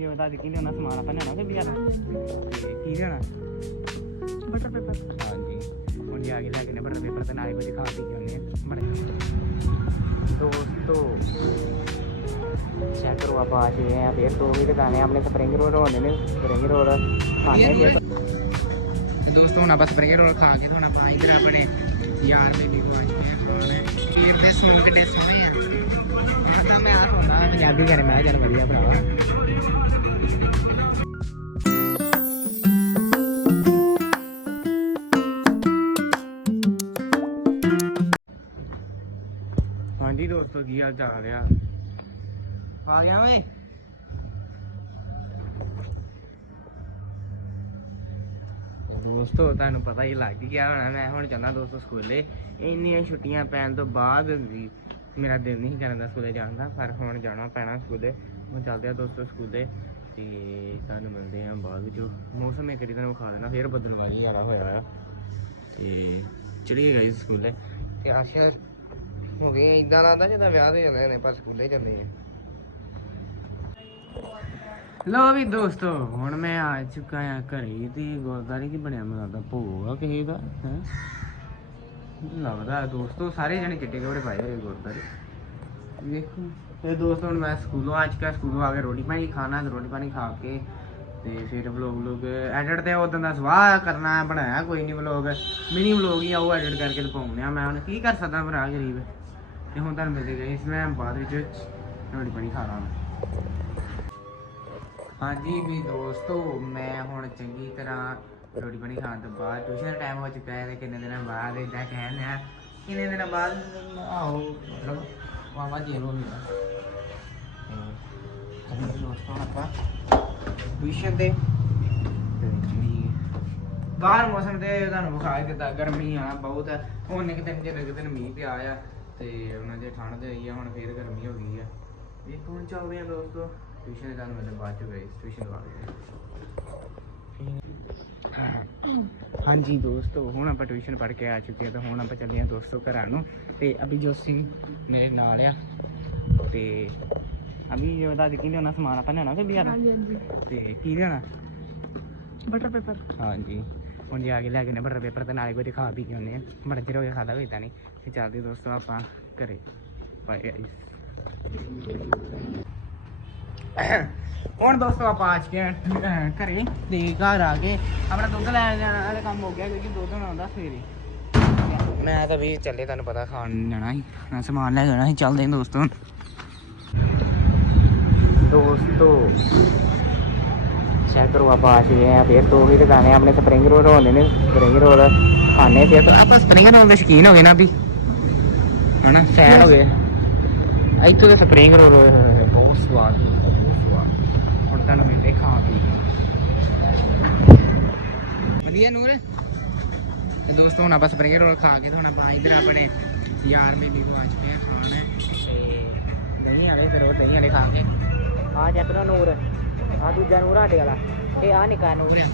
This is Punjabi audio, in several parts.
ਇਹ ਬਤਾ ਦੇ ਕੀ ਲੈਣਾ ਸਮਾਨ ਆਪਾਂ ਲੈਣਾ ਕਿ ਬਾਜ਼ਾਰ ਤੇ ਕੀ ਲੈਣਾ? ਬਟਰ ਪੇਪਰ ਹਾਂਜੀ। ਹੁਣ ਜਾ ਕੇ ਲੈ ਕੇ ਨੇ ਬਟਰ ਪੇਪਰ ਤੇ ਨਾਲੇ ਕੁਝ ਖਾ ਪੀ ਕੇ ਆਉਂਦੇ ਆ। ਬੜੇ ਦੋਸਤੋ ਚੈੱਕ ਕਰੋ ਆਪਾਂ ਆ ਚੁੱਕੇ ਆ। ਫਿਰ ਤੋਂ ਵੀ ਦੁਕਾਨੇ ਆਪਣੇ ਸਪਰਿੰਗ ਰੋਲ ਹੋਣੇ ਨੇ। ਸਪਰਿੰਗ ਰੋਲ ਖਾਣੇ ਫਿਰ ਤੇ ਦੋਸਤੋ ਹੁਣ ਆਪਾਂ ਸਪਰਿੰਗ ਰੋਲ ਖਾ ਕੇ ਤੇ ਹੁਣ ਆਪਾਂ ਇੱਧਰ ਆਪਣੇ ਯਾਰ ਦੇ ਵੀ ਪਹੁੰਚ ਆ। ਵੀਰ ਦੇ ਸਮੋਕ ਦੇ ਸੋਹਣੇ ਆ। ਮੈਂ ਆ ਹੁੰਦਾ ਪੰਜਾਬੀ ਗਾਣੇ ਮੈਂ ਚੱਲ ਵਧੀਆ ਭਰਾਵਾ। ਦੋਸਤੋ, ਕੀ ਹਾਲ ਚਾਲ ਰਿਹਾ? ਆ ਗਿਆ ਓਏ। ਦੋਸਤੋ, ਤੁਹਾਨੂੰ ਪਤਾ ਹੀ ਲੱਗ ਗਿਆ ਹੋਣਾ, ਮੈਂ ਹੁਣ ਚੱਲਣਾ ਦੋਸਤੋ ਸਕੂਲੇ। ਇੰਨੀਆਂ ਛੁੱਟੀਆਂ ਪੈਣ ਤੋਂ ਬਾਅਦ ਵੀ ਮੇਰਾ ਦਿਲ ਨਹੀਂ ਕਰਦਾ ਸਕੂਲੇ ਜਾਣ ਦਾ, ਪਰ ਹੁਣ ਜਾਣਾ ਪੈਣਾ ਸਕੂਲੇ। ਹੁਣ ਚੱਲਦੇ ਆ ਦੋਸਤੋ ਸਕੂਲੇ ਤੇ ਤੁਹਾਨੂੰ ਮਿਲਦੇ ਆ ਬਾਅਦ ਵਿੱਚ। ਮੌਸਮ ਇੱਕ ਵਾਰੀ ਤੁਹਾਨੂੰ ਵਿਖਾ ਦੇਣਾ, ਫਿਰ ਬੱਦਲਵਾਈ ਜ਼ਿਆਦਾ ਹੋਇਆ ਆ। ਤੇ ਚਲੀਏ ਗਏ ਸਕੂਲੇ। ਤੇ ਆਸ਼ਾ ਹੋ ਗਏ ਇਦਾਂ ਲੱਗਦਾ ਜਿੱਦਾਂ ਵਿਆਹ ਦੇ ਜਾਂਦੇ ਨੇ ਪਰ ਸਕੂਲੇ ਜਾਂਦੇ ਆ ਲੋ ਵੀ ਦੋਸਤੋ, ਹੁਣ ਮੈਂ ਆ ਚੁੱਕਾ ਆ ਘਰੇ ਤੇ ਗੁਰਦਾਰੇ ਕੀ ਬਣਿਆ? ਮੈਨੂੰ ਲੱਗਦਾ ਭੋਗ ਆ ਕਿਸੇ ਦਾ, ਹੈ? ਲੱਗਦਾ ਦੋਸਤੋ, ਸਾਰੇ ਜਣੇ ਚਿੱਟੇ ਕੱਪੜੇ ਪਾਏ ਹੋਏ ਗੁਰਦਾਰੇ ਵੇਖੋ, ਤੇ ਦੋਸਤੋ, ਹੁਣ ਮੈਂ ਸਕੂਲੋਂ ਆ ਚੁੱਕਾ, ਸਕੂਲੋਂ ਆ ਕੇ ਰੋਟੀ ਪਾਣੀ ਖਾਣਾ, ਤੇ ਰੋਟੀ ਪਾਣੀ ਖਾ ਕੇ ਤੇ ਫਿਰ ਵਲੋਗ ਵਲੋਗ ਐਡਿਟ ਤੇ ਉਦੋਂ ਦਾ ਸਵਾਹ ਕਰਨਾ ਬਣਾਇਆ, ਕੋਈ ਨਹੀਂ ਵਲੋਗ ਮਿਨੀ ਵਲੋਗ ਹੀ ਆ, ਉਹ ਐਡਿਟ ਕਰਕੇ ਤੇ ਪਾਉਣੇ ਆ ਮੈਂ ਹੁਣ ਕੀ ਕਰ ਸਕਦਾ ਭਰਾ, ਗਰੀਬ? ਤੇ ਹੁਣ ਤੁਹਾਨੂੰ ਮਿਲਦੇ ਗਈ ਇਸ ਮੈਂ ਬਾਅਦ ਵਿੱਚ ਰੋਟੀ ਪਾਣੀ ਖਾ ਲਾਂ ਹਾਂਜੀ ਵੀ ਦੋਸਤੋ, ਮੈਂ ਹੁਣ ਚੰਗੀ ਤਰ੍ਹਾਂ ਰੋਟੀ ਪਾਣੀ ਖਾਣ ਤੋਂ ਬਾਅਦ ਟਿਊਸ਼ਨ ਟਾਈਮ ਹੋ ਚੁੱਕਾ ਹੈ ਤੇ ਕਿੰਨੇ ਦਿਨਾਂ ਬਾਅਦ ਇਦਾਂ ਕਹਿੰਦੇ ਆ ਕਿੰਨੇ ਦਿਨਾਂ ਬਾਅਦ? ਆਓ ਮਤਲਬ ਵਾਵਾ ਜੀ ਰੋ ਨਹੀਂ ਤੇ ਦੋਸਤੋ ਆਪਾਂ ਟਿਊਸ਼ਨ ਤੇ ਬਾਹਰ ਮੌਸਮ ਤੇ ਤੁਹਾਨੂੰ ਵਿਖਾ ਹੀ ਦਿੱਤਾ, ਗਰਮੀ ਆ ਬਹੁਤ। ਹੁਣ ਇੱਕ ਦਿਨ ਜੇ ਇੱਕ ਦਿਨ ਮੀਂਹ ਪਿਆ ਆ। ਤੇ ਉਹਨਾਂ ਦੇ ਠੰਡ ਦੇ ਆਈ ਆ ਹੁਣ ਫੇਰ ਗਰਮੀ ਹੋ ਗਈ ਆ। ਇਹ ਹੁਣ ਚੱਲਦੇ ਆ ਦੋਸਤੋ? ਟਿਊਸ਼ਨ ਤੇ ਤੁਹਾਨੂੰ ਮੈਂ ਬਾਅਦ ਚ ਗਏ ਟਿਊਸ਼ਨ ਕੇ ਹਾਂਜੀ ਦੋਸਤੋ ਹੁਣ ਆਪਾਂ ਟਿਊਸ਼ਨ ਪੜ੍ਹ ਕੇ ਆ ਚੁੱਕੇ ਆ ਤਾਂ ਹੁਣ ਆਪਾਂ ਚੱਲੇ ਆ ਦੋਸਤੋ ਘਰਾਂ ਨੂੰ। ਤੇ ਅਭੀ ਜੋਸੀ ਮੇਰੇ ਨਾਲ ਆ। ਤੇ ਅਭੀ ਇਹ ਬਤਾ ਦੇ ਕੀ ਲੈਣਾ ਸਮਾਨ ਆਪਾਂ ਲੈਣਾ ਕਿ ਹਾਂਜੀ ਤੇ ਕੀ ਲੈਣਾ ਬਟਰ ਪੇਪਰ। ਹਾਂਜੀ। ਹੁਣ ਜਾ ਕੇ ਲੈ ਕੇ ਨੇ ਬਟਰ ਪੇਪਰ ਤੇ ਨਾਲੇ ਕੁਝ ਖਾ ਪੀ ਕੇ ਆਉਂਦੇ ਆ ਬੜਾ ਚਿਰ ਹੋ ਗਿਆ ਖਾਦਾ ਵੀ ਨਹੀਂ। ਤੇ ਚੱਲਦੇ ਦੋਸਤੋ ਆਪਾਂ ਘਰੇ। ਬਾਏ ਗਾਇਸ ਹੁਣ ਦੋਸਤੋ ਆਪਾਂ ਆ ਚੁੱਕੇ ਹਾਂ ਘਰੇ ਤੇ ਘਰ ਆ ਕੇ ਆਪਣਾ ਦੁੱਧ ਲੈਣ ਜਾਣਾ ਵਾਲਾ ਕੰਮ ਹੋ ਗਿਆ ਕਿਉਂਕਿ ਦੁੱਧ ਹੁਣ ਆਉਂਦਾ ਸਵੇਰੇ। ਮੈਂ ਤਾਂ ਵੀ ਚੱਲੇ ਤੁਹਾਨੂੰ ਪਤਾ ਖਾਣ ਜਾਣਾ ਸੀ ਮੈਂ ਸਮਾਨ ਲੈ ਕੇ ਜਾਣਾ ਸੀ, ਚੱਲਦੇ ਹਾਂ ਦੋਸਤੋ। ਦੋਸਤੋ ਚੈੱਕ ਕਰੋ ਆਪਾਂ ਆ ਚੁੱਕੇ ਆ ਫਿਰ ਤੋਂ ਵੀ ਦੁਕਾਨੇ ਆਪਣੇ ਸਪਰਿੰਗ ਰੋਲ ਹੋਣੇ ਨੇ ਸਪਰਿੰਗ ਰੋਲ ਖਾਣੇ ਫਿਰ ਤਾਂ ਆਪਾਂ ਸਪਰਿੰਗ ਰੋਲ ਦੇ ਸ਼ੌਕੀਨ ਹੋ ਗਏ ਨਾ ਵੀ। ਹਨਾ ਫੈਨ ਹੋ ਗਏ। ਇੱਥੋਂ ਦੇ ਸਪਰਿੰਗ ਰੋਲ ਹੋਏ ਹੋਏ ਨੇ, ਬਹੁਤ ਸਵਾਦ ਬਹੁਤ ਸਵਾਦ। ਹੁਣ ਤੁਹਾਨੂੰ ਮਿਲਦੇ ਖਾ ਪੀ। ਵਧੀਆ ਨੂਰ? ਤੇ ਦੋਸਤੋ ਹੁਣ ਆਪਾਂ ਸਪਰਿੰਗ ਰੋਲ ਖਾ ਕੇ ਹੁਣ ਆਪਾਂ ਇੱਧਰ ਆਪਣੇ ਯਾਰ ਮੇਲੀ ਪਹੁੰਚ ਗਏ ਖਾਣ ਤੇ ਦਹੀਂ ਵਾਲੇ ਫਿਰ ਉਹ ਦਹੀਂ ਵਾਲੇ ਖਾ ਕੇ। ਆ ਚੱਕਰਾ ਨੂਰ। ਆ ਦੂਜਾ ਨੂਰ ਆਟੇ ਵਾਲਾ ਤੇ ਆ ਨਿਕਾ ਨੂਰ। ਆ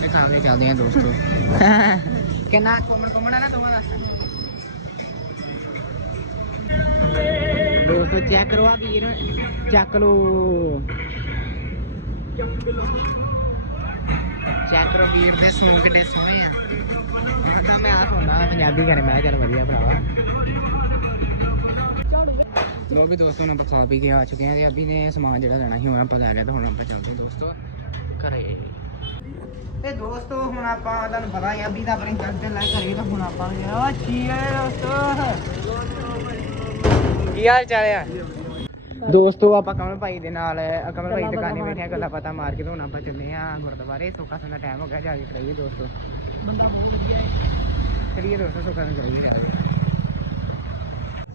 ਤੇ ਖਾ ਕੇ ਚੱਲਦੇ ਆ ਦੋਸਤੋ। ਕਿੰਨਾ ਕੋਮਣ ਕੋਮਣ ਆ ਨਾ ਦੋਵਾਂ ਦਾ? ਦੋਸਤੋ ਚੈੱਕ ਕਰੋ ਆ ਵੀਰ ਚੱਕ ਲੋ ਚੈੱਕ ਕਰੋ ਵੀਰ ਦੇ ਸਮੋਕ ਕਿੱਡੇ ਸੋਹਣੇ ਆ। ਮੈਂ ਆ ਸੁਣਦਾ ਪੰਜਾਬੀ ਗਾਣੇ ਮੈਂ ਚੱਲ ਵਧੀਆ ਭਰਾਵਾ। ਲੋ ਵੀ ਦੋਸਤੋ ਹੁਣ ਆਪਾਂ ਖਾ ਪੀ ਕੇ ਆ ਚੁੱਕੇ ਆ ਤੇ ਅਭੀ ਨੇ ਸਮਾਨ ਜਿਹੜਾ ਲੈਣਾ ਸੀ ਹੁਣ ਆਪਾਂ ਲੈ ਲਿਆ ਤੇ ਹੁਣ ਆਪਾਂ ਚੱਲਦੇ ਹਾਂ ਦੋਸਤੋ ਘਰੇ। ਤੇ ਦੋਸਤੋ ਹੁਣ ਆਪਾਂ ਤੁਹਾਨੂੰ ਪਤਾ ਹੀ ਅਭੀ ਦਾ ਆਪਣੇ ਚੱਲ ਤੇ ਲੈ ਘਰੇ ਤਾਂ ਹੁਣ ਆਪਾਂ ਆ। ਕੀ ਹੈ ਦੋਸਤੋ? ਕੀ ਹਾਲ ਚਾਲ ਆ? ਦੋਸਤੋ ਆਪਾਂ ਕਮਲ ਭਾਈ ਦੇ ਨਾਲ ਕਮਲ ਭਾਈ ਦੀ ਦੁਕਾਨੇ ਬੈਠੇ ਆ ਗੱਲਾਂ ਪਤਾ ਮਾਰ ਕੇ ਹੁਣ ਆਪਾਂ ਚੱਲੇ ਆ ਗੁਰਦੁਆਰੇ। ਸੁੱਖਾ ਸੰਦਾ ਟਾਈਮ ਹੋ ਗਿਆ ਜਾ ਕੇ ਕਰਾਈਏ ਦੋਸਤੋ। ਬੰਦਾ ਬਹੁਤ ਗਿਆ ਚਲਿਏ ਦੋਸਤੋ ਸੁੱਖਾ ਸੰਦਾ ਕਰਾਈਏ।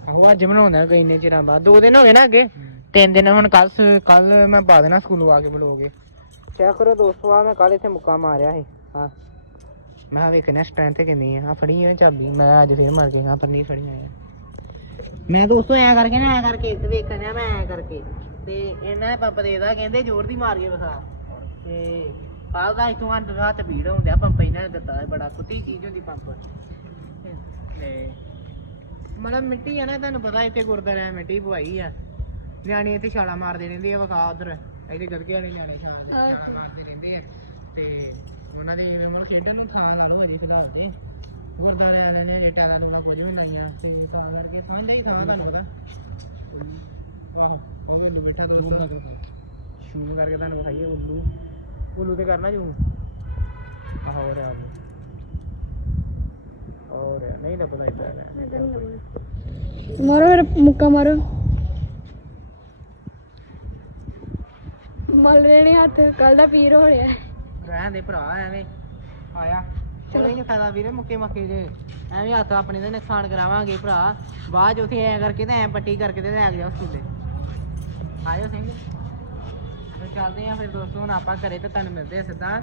ਆਹੋ ਅੱਜ ਬਣਾਉਂਦਾ ਕਈ ਨੇ ਚਿਰਾਂ ਬਾਅਦ। ਦੋ ਦਿਨ ਹੋ ਗਏ ਨਾ ਅੱਗੇ। ਤਿੰਨ ਦਿਨ ਹੁਣ ਕੱਲ ਕੱਲ ਮੈਂ ਪਾ ਦੇਣਾ ਸਕੂਲੋਂ ਆ ਕੇ ਬਲੋਗੇ ਚੈੱਕ ਕਰੋ ਦੋਸਤੋ ਆ ਮੈਂ ਕੱਲ ਇੱਥੇ ਮੁੱਕਾ ਮਾਰਿਆ ਸੀ। ਹਾਂ। ਮੈਂ ਵੇਖਣਾ ਸਟ੍ਰੈਂਥ ਕਿੰਨੀ ਆ। ਆ ਫੜੀ ਹੋਈ ਚਾਬੀ। ਮੈਂ ਅੱਜ ਫੇਰ ਮਾਰ ਕੇ ਹਾਂ ਪਰ ਨਹੀਂ ਫੜੀ ਆ। ਮੈਂ ਦੋਸਤੋ ਐ ਕਰਕੇ ਨਾ ਐ ਕਰਕੇ ਤੇ ਵੇਖਣਿਆ ਮੈਂ ਐ ਕਰਕੇ। ਤੇ ਇਹਨਾਂ ਨੇ ਪੰਪ ਦੇਦਾ ਕਹਿੰਦੇ ਜ਼ੋਰ ਦੀ ਮਾਰ ਕੇ ਵਿਖਾ। ਤੇ ਕੱਲ ਦਾ ਇਥੋਂ ਹੱਥ ਹੱਥ ਭੀੜ ਹੁੰਦਿਆ ਪੰਪ ਇਹਨਾਂ ਨੇ ਦਿੱਤਾ ਹੈ ਬੜਾ ਕੁੱਤੀ ਚੀਜ਼ ਹੁੰਦੀ ਪੰਪ। ਤੇ ਮਤਲਬ ਮਿੱਟੀ ਆ ਨਾ ਤੁਹਾਨੂੰ ਪਤਾ ਇੱਥੇ ਗੁਰਦੁਆਰੇ ਮਿੱਟੀ ਪਵਾਈ ਆ। ਨਿਆਣੀ ਇੱਥੇ ਛਾਲਾ ਮਾਰਦੇ ਰਹਿੰਦੀ ਆ ਵਿਖਾ ਉਧਰ। ਇਹਦੇ ਕਰਕੇ ਵਾਲੇ ਨਿਆਣੇ ਛਾਂ ਛਾਂ ਮਾਰਦੇ ਰਹਿੰਦੇ ਆ। ਤੇ ਉਹਨਾਂ ਦੇ ਵਿਮਲ ਖੇਡਣ ਨੂੰ ਥਾਂ ਲਾ ਲਓ ਅਜੇ ਫਿਲਹਾਲ ਤੇ। ਗੁਰਦਾਰੇ ਵਾਲਿਆਂ ਨੇ ਰੇਟਾਂ ਦਾ ਦੂਣਾ ਕੁਝ ਵੀ ਲਾਈਆਂ ਤੇ ਤਾਂ ਕਰਕੇ ਸਮਝਦੇ ਹੀ ਥਾਂ ਤੁਹਾਨੂੰ ਪਤਾ। ਆਹ ਉਹ ਵੀ ਬਿਠਾ ਦੋ ਸ਼ੂਮ ਕਰਕੇ ਤੁਹਾਨੂੰ ਵਿਖਾਈਏ ਉੱਲੂ। ਉੱਲੂ ਤੇ ਕਰਨਾ ਜੂ ਆਹ ਹੋ ਰਿਹਾ ਹੋ ਰਿਹਾ ਨਹੀਂ ਤਾਂ ਪਤਾ ਇਦਾਂ ਮਾਰੋ ਮੇਰਾ ਮੁੱਕਾ ਮਾਰੋ। ਮਲ ਰਹੇ ਨੇ ਹੱਥ ਕੱਲ ਦਾ ਪੀਰ ਹੋ ਰਿਹਾ। ਰਹਿਣ ਦੇ ਭਰਾ ਐਵੇਂ ਆਇਆ। ਚਲੋ ਨਹੀਂ ਫਾਇਦਾ ਵੀਰੇ ਮੁੱਕੇ ਮੱਕੇ ਜੇ। ਐਵੇਂ ਹੱਥ ਆਪਣੇ ਦਾ ਨੁਕਸਾਨ ਕਰਾਵਾਂਗੇ ਭਰਾ। ਬਾਅਦ 'ਚ ਉੱਥੇ ਐ ਕਰਕੇ ਤੇ ਐ ਪੱਟੀ ਕਰਕੇ ਤੇ ਲੈ ਕੇ ਜਾਓ ਸਕੂਲੇ। ਆਇਓ ਸਿੰਘ। ਫਿਰ ਚੱਲਦੇ ਆ ਫਿਰ ਦੋਸਤੋ ਹੁਣ ਆਪਾਂ ਘਰੇ ਤੇ ਤੁਹਾਨੂੰ ਮਿਲਦੇ ਆ ਸਿੱਧਾ।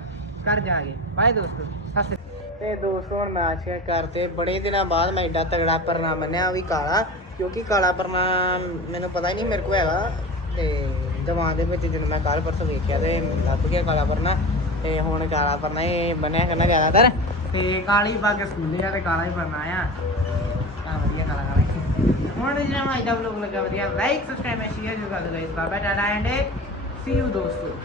ਘਰ ਜਾ ਕੇ। ਬਾਏ ਦੋਸਤੋ ਸਤਿ ਸ਼੍ਰੀ ਅਕਾਲ। ਤੇ ਦੋਸਤੋ, ਹੁਣ ਮੈਚ ਕਰਦੇ ਬੜੇ ਦਿਨਾਂ ਬਾਅਦ ਮੈਂ ਏਡਾ ਤਗੜਾ ਪਰਨਾ ਮੰਨਿਆ ਵੀ ਕਾਲਾ, ਕਿਉਂਕਿ ਕਾਲਾ ਪਰਨਾ ਮੈਨੂੰ ਪਤਾ ਹੀ ਨਹੀਂ ਮੇਰੇ ਕੋਲ ਹੈਗਾ। ਤੇ ਦਿਮਾਗ ਦੇ ਵਿੱਚ ਜਦੋਂ ਮੈਂ ਕੱਲ ਪਰਸੋਂ ਵੇਖਿਆ ਤੇ ਲੱਭ ਗਿਆ ਕਾਲਾ ਪਰਨਾ, ਤੇ ਹੁਣ ਕਾਲਾ ਪਰਨਾ ਇਹ ਬੰਨਿਆ ਕਰਨਾ ਜ਼ਿਆਦਾਤਰ। ਤੇ ਕਾਲੀ ਪੱਗ ਸਕੂਲੇ ਆ ਤੇ ਕਾਲਾ ਹੀ ਪਰਨਾ ਆ। ਤਾਂ ਵਧੀਆ ਕਾਲਾ ਕਾਲਾ ਹੁਣ ਜਿਹੜਾ ਮੈਂ ਅੱਜ ਦਾ ਲੱਗਾ ਵਧੀਆ। ਲਾਈਕ ਸਬਸਕ੍ਰਾਈਬ ਐਂਡ ਸ਼ੇਅਰ ਜਰੂਰ ਕਰ ਦਿਓ guys bye tata and see you ਦੋਸਤੋ।